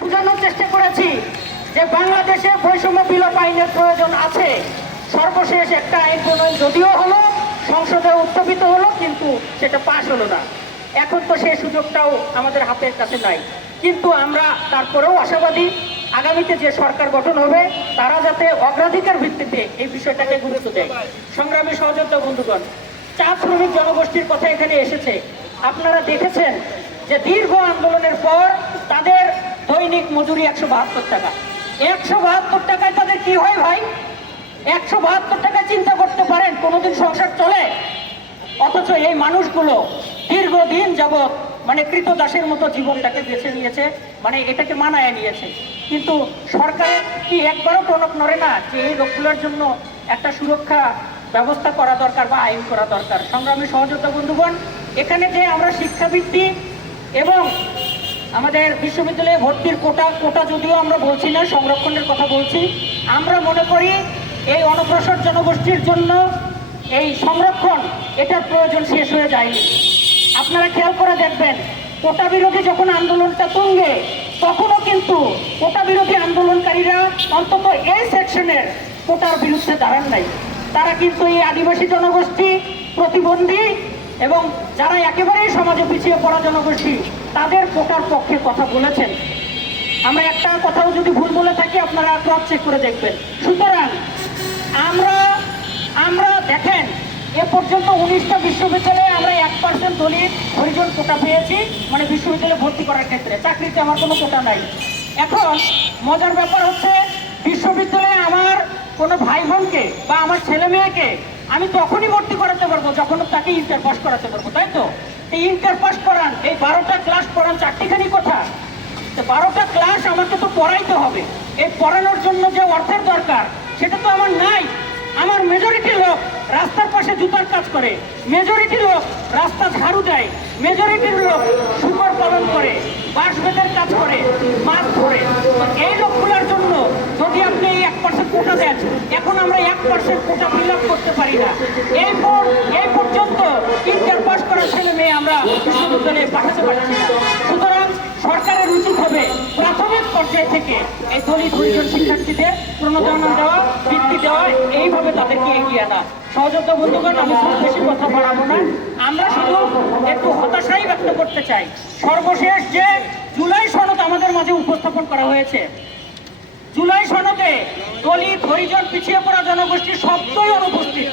বোঝানোর চেষ্টা করেছি যে বাংলাদেশে বৈষম্য বিলোপ আইনের প্রয়োজন আছে। সর্বশেষ একটা আইন প্রণয়ন যদিও হলো, সংসদে উত্থাপিত হলো, কিন্তু সেটা পাশ হলো না। এখন তো সেই সুযোগটাও আমাদের হাতের কাছে নাই। কিন্তু আমরা তারপরেও আশাবাদী, আগামীতে যে সরকার গঠন হবে, তারা যাতে অগ্রাধিকার ভিত্তিতে এই বিষয়টাকে গুরুত্ব দেয়। সংগ্রামী সহযোদ্ধা বন্ধুগণ, চা শ্রমিক জনগোষ্ঠীর কথা এখানে এসেছে। আপনারা দেখেছেন যে দীর্ঘ আন্দোলনের পর তাদের দৈনিক মজুরি একশো বাহাত্তর টাকা। একশো বাহাত্তর টাকায় তাদের কি হয় ভাই? একশো বাহাত্তর টাকায় চিন্তা করতে পারেন, কোনোদিন সংসার চলে? অথচ এই মানুষগুলো দীর্ঘদিন যাবৎ মানে কৃতদাসের মতো জীবনটাকে বেছে নিয়েছে মানে এটাকে মানায় নিয়েছে। কিন্তু সরকার কি একবারও টনক নড়ে না যে এই লোকগুলোর জন্য একটা সুরক্ষা ব্যবস্থা করা দরকার বা আইন করা দরকার? সংগ্রামী সহযোগিতা বন্ধুগণ, এখানে যে আমরা শিক্ষাবৃত্তি এবং আমাদের বিশ্ববিদ্যালয়ে ভর্তির কোটা কোটা যদিও আমরা বলছি না, সংরক্ষণের কথা বলছি, আমরা মনে করি এই অনগ্রসর জনগোষ্ঠীর জন্য এই সংরক্ষণ, এটার প্রয়োজন শেষ হয়ে যায়নি। আপনারা খেয়াল করে দেখবেন, কোটা বিরোধী যখন আন্দোলনটা তুঙ্গে, তখনও কিন্তু কোটা বিরোধী আন্দোলনকারীরা অন্তত এই সেকশনের কোটার বিরুদ্ধে দাঁড়ান নাই। তারা কিন্তু এই আদিবাসী জনগোষ্ঠী প্রতিবন্ধী এবং যারা একেবারেই সমাজে পিছিয়ে পড়া জনগোষ্ঠী তাদের কোটার পক্ষে কথা বলেছেন। আমরা একটা কথাও যদি ভুল বলে থাকি, আপনারা ক্রস চেক করে দেখবেন। সুতরাং আমরা আমরা দেখেন, এ পর্যন্ত উনিশটা বিশ্ববিদ্যালয়ে আমরা এক পার্সেন্ট দলিত হরিজন কোটা পেয়েছি মানে বিশ্ববিদ্যালয়ে ভর্তি করার ক্ষেত্রে। চাকরিতে আমার কোনো কোটা নাই। এখন মজার ব্যাপার হচ্ছে, বিশ্ববিদ্যালয়ে আমার কোনো ভাই বোনকে বা আমার ছেলে মেয়েকে আমি তখনই ভর্তি করাতে পারব, যখন তাকে ইন্টার পাস করাতে পারব, তাই তো? এই ইন্টার পাস করান, এই বারোটা ক্লাস পড়ান, চারটিখানি কথা। তো বারোটা ক্লাস আমাকে তো পড়াইতে হবে। এই পড়ানোর জন্য যে অর্থের দরকার, সেটা তো আমার নাই। আমার মেজরিটি লোক রাস্তার পাশে জুতার কাজ করে। মেজরিটি লোক রাস্তা ঝাড়ু দেয়। মেজরিটির লোক শুকর পালন করে। বাঁশ বেতের কাজ করে, মাছ ধরে। এই লোকগুলোর জন্য যদি আপনি পার্সেন্ট কোটা দেন। এখন আমরা এক পার্সেন্ট কোটা ফিল করতে পারি না। এই পর এই পর্যন্ত ইন্টার পাস করা ছেলে মেয়ে আমরা বিশ্ববিদ্যালয়ে পাঠাতে পারছি না। সুতরাং সরকারের উচিত হবে প্রাথমিক পর্যায় থেকে এই দলিত হরিজন শিক্ষার্থীদের প্রণোদনা দেওয়া, বৃত্তি দেওয়া, এইভাবে তাদেরকে এগিয়ে আনা। সহযোদ্ধা বন্ধুগণ, আমি খুব বেশি কথা বাড়াবো না। আমরা শুধু একটু হতাশাই ব্যক্ত করতে চাই। সর্বশেষ যে জুলাই সনদ আমাদের মাঝে উপস্থাপন করা হয়েছে। জুলাই সনদে দলিত হরিজন পিছিয়ে পড়া জনগোষ্ঠীর শব্দই অনুপস্থিত।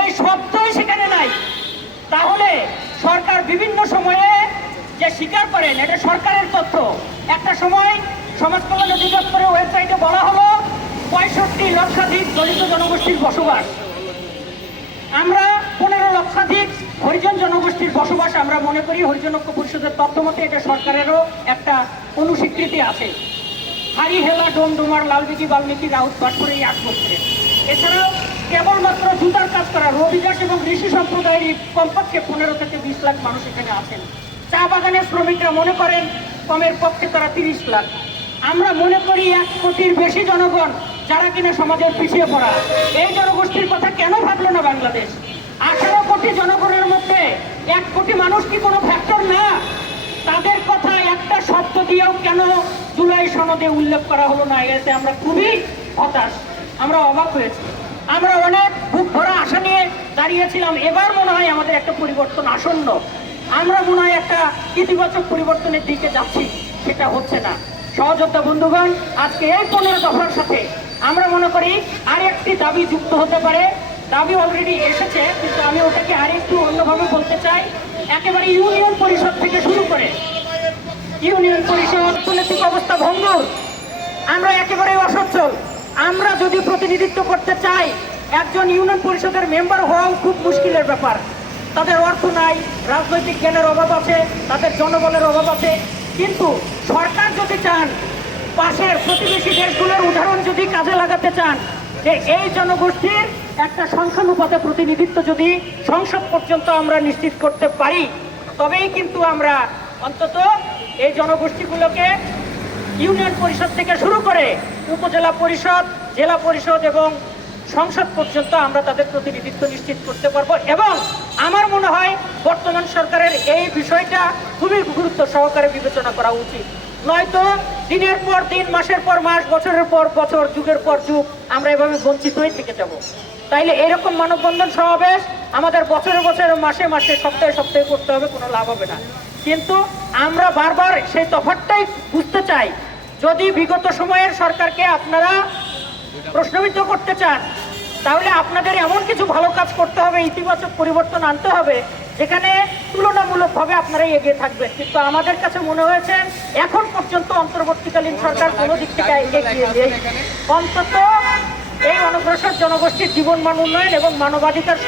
এই শব্দই সেখানে নাই। তাহলে সরকার বিভিন্ন সময়ে যে স্বীকার করেন, এটা সরকারের তথ্য। একটা সময় সমাজ কল্যাণ অধিদপ্তরের ওয়েবসাইটে বলা হলো, পঁয়ষট্টি লক্ষাধিক দলিত জনগোষ্ঠীর বসবাস। আমরা পনেরো লক্ষাধিক হরিজন জনগোষ্ঠীর বসবাস আমরা মনে করি, হরিজন ঐক্য পরিষদের তথ্য মতে এটা সরকারেরও একটা অনুস্বীকৃতি আছে। হারি হেলা, ডোমডোমার লালমিকি বাল্মীকি রাউত করে এই আট বছরে এছাড়াও কেবলমাত্র জুতার কাজ করা রবিদাস এবং ঋষি সম্প্রদায়ের কমপক্ষে পনেরো থেকে বিশ লাখ মানুষ এখানে আছেন। চা বাগানের শ্রমিকরা মনে করেন কমের পক্ষে তারা তিরিশ লাখ। আমরা মনে করি এক কোটির বেশি জনগণ যারা কিনা সমাজের পিছিয়ে পড়া। এই জনগোষ্ঠীর কথা কেন ভাবলো না বাংলাদেশ? আঠারো কোটি জনগণের মধ্যে এক কোটি মানুষ কি কোনো ফ্যাক্টর না? তাদের কথা একটা শব্দ দিয়েও কেন জুলাই সনদে উল্লেখ করা হলো না, এতে আমরা খুবই হতাশ, আমরা অবাক হয়েছি। আমরা অনেক বুক ভরা আশা নিয়ে দাঁড়িয়েছিলাম, এবার মনে হয় আমাদের একটা পরিবর্তন আসন্ন। আমরা মনে হয় একটা ইতিবাচক পরিবর্তনের দিকে যাচ্ছি, সেটা হচ্ছে না। সহযোদ্ধা বন্ধুগণ, আজকে এই পনেরো দফার সাথে আমরা মনে করি আরেকটি দাবি যুক্ত হতে পারে। দাবি অলরেডি এসেছে, কিন্তু আমি ওটাকে আরেকটু অন্যভাবে বলতে চাই। একেবারে ইউনিয়ন পরিষদ থেকে শুরু করে ইউনিয়ন পরিষদ অর্থনৈতিক অবস্থা ভঙ্গুর। আমরা একেবারে অসচ্ছল। আমরা যদি প্রতিনিধিত্ব করতে চাই, একজন ইউনিয়ন পরিষদের মেম্বার হওয়াও খুব মুশকিলের ব্যাপার। তাদের অর্থ নাই, রাজনৈতিক জ্ঞানের অভাব আছে, তাদের জনবলের অভাব আছে। কিন্তু সরকার যদি চান, পাশের প্রতিবেশী দেশগুলোর উদাহরণ যদি কাজে লাগাতে চান, যে এই জনগোষ্ঠীর একটা সংখ্যানুপাতে প্রতিনিধিত্ব যদি সংসদ পর্যন্ত আমরা নিশ্চিত করতে পারি, তবেই কিন্তু আমরা অন্তত এই জনগোষ্ঠীগুলোকে ইউনিয়ন পরিষদ থেকে শুরু করে উপজেলা পরিষদ, জেলা পরিষদ এবং সংসদ পর্যন্ত আমরা তাদের প্রতিনিধিত্ব নিশ্চিত করতে পারব এবং আমার মনে হয় বর্তমান সরকারের এই বিষয়টা খুবই গুরুত্ব সহকারে বিবেচনা করা উচিত। নয়তো দিনের পর দিন, মাসের পর মাস, বছরের পর বছর, যুগের পর যুগ আমরা এভাবে বঞ্চিত হয়ে থেকে যাব। তাইলে এরকম মানববন্ধন সমাবেশ আমাদের বছরে বছরে, মাসে মাসে, সপ্তাহে সপ্তাহে করতে হবে, কোনো লাভ হবে না। কিন্তু আমরা বারবার সেই তফাৎটাই বুঝতে চাই। যদি বিগত সময়ের সরকারকে আপনারা প্রশ্নবিদ্ধ করতে চান, তাহলে আপনাদের এমন কিছু ভালো কাজ করতে হবে, ইতিবাচক পরিবর্তন আনতে হবে, যেখানে তুলনামূলকভাবে আপনারা এগিয়ে থাকবেন। কিন্তু আমাদের কাছে মনে হয়েছে, এখন পর্যন্ত অন্তর্বর্তীকালীন সরকার কোনো দিক থেকে এগিয়ে নেই। অন্তত এই অনগ্রসর জনগোষ্ঠীর জীবন মান উন্নয়ন এবং মানবাধিকার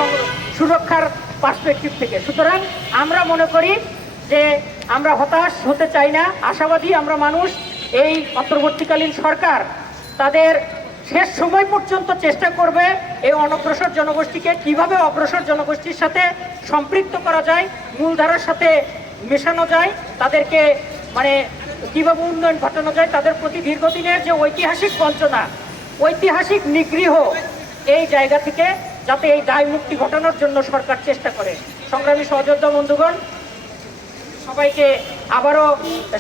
সুরক্ষার পার্সপেক্টিভ থেকে। সুতরাং আমরা মনে করি যে আমরা হতাশ হতে চাই না, আশাবাদী আমরা মানুষ, এই অন্তর্বর্তীকালীন সরকার তাদের শেষ সময় পর্যন্ত চেষ্টা করবে এই অনগ্রসর জনগোষ্ঠীকে কীভাবে অগ্রসর জনগোষ্ঠীর সাথে সম্পৃক্ত করা যায়, মূলধারার সাথে মেশানো যায়, তাদেরকে মানে কীভাবে উন্নয়ন ঘটানো যায়, তাদের প্রতি দীর্ঘদিনের যে ঐতিহাসিক বঞ্চনা, ঐতিহাসিক নিগৃহ এই জায়গা থেকে যাতে এই দায় মুক্তি ঘটানোর জন্য সরকার চেষ্টা করে। সংগ্রামী সহযোদ্ধা বন্ধুগণ সবাইকে আবারও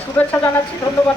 শুভেচ্ছা জানাচ্ছি ধন্যবাদ